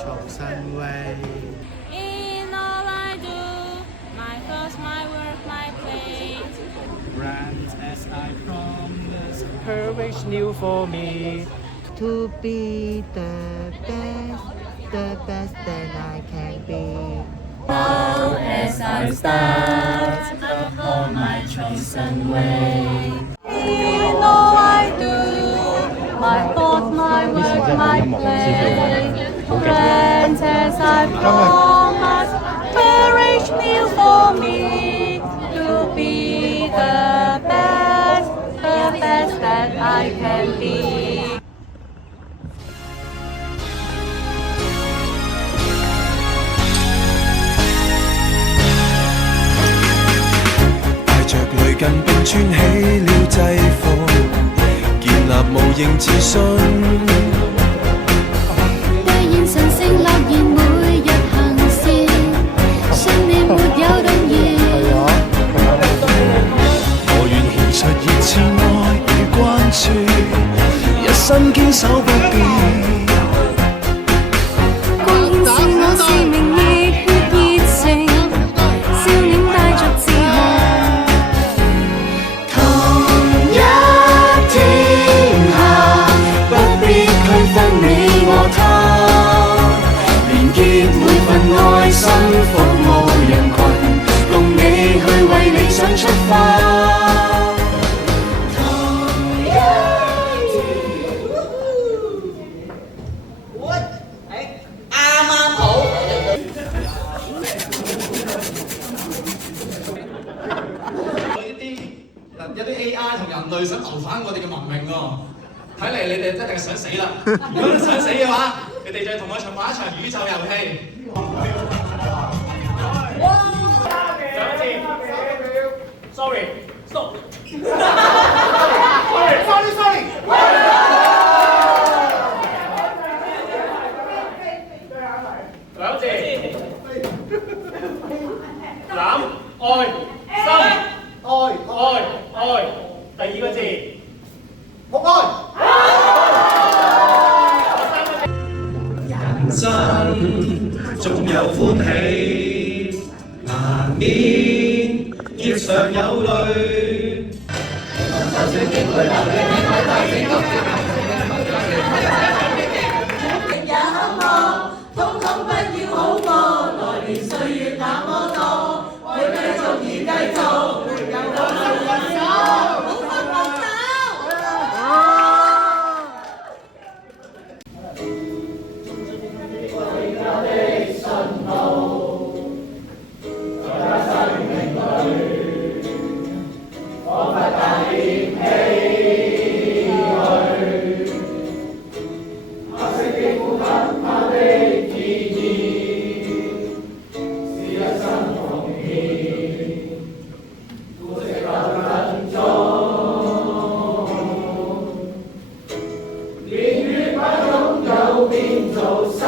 重新way. In all I do, my thoughts, my work, my play. Brands as I promised, courage new for me. To be the best that I can be. Now as I start upon my chosen way. In all I do, my thoughts, my work, my play. Friends as I promised, courage new for me. To be the best that I can be. 帶着淚近並穿起了制服，建立無形自信。對現神聖諾言每日行善，信念沒有動搖。我願獻出熱切愛與關注，一生堅守不變。貢獻是我使命，熱血熱情，笑臉帶着自豪。同一天下，不必區分你我他，連結每份愛心服務人群，共你去為理想出發。有啲 AI 同人類想謀反我哋嘅文明喎，睇嚟你哋一定係想死啦！如果你想死嘅話，你哋就同我一齊玩一場宇宙遊戲。上一次 ，sorry，stop。sorry。兩字，攬愛心。愛，第二個字，木愛。人生總有歡喜，難免亦常有淚。也坎坷，統統不要好過，來年歲月那麼多，會繼續而繼續，沒有可能分手，冇分冇走。為我的信號，在生命裏，彷彿帶點唏噓。黑色的呼吸，它的意義是一生奉獻，呼吸流中，年月把擁有變做失。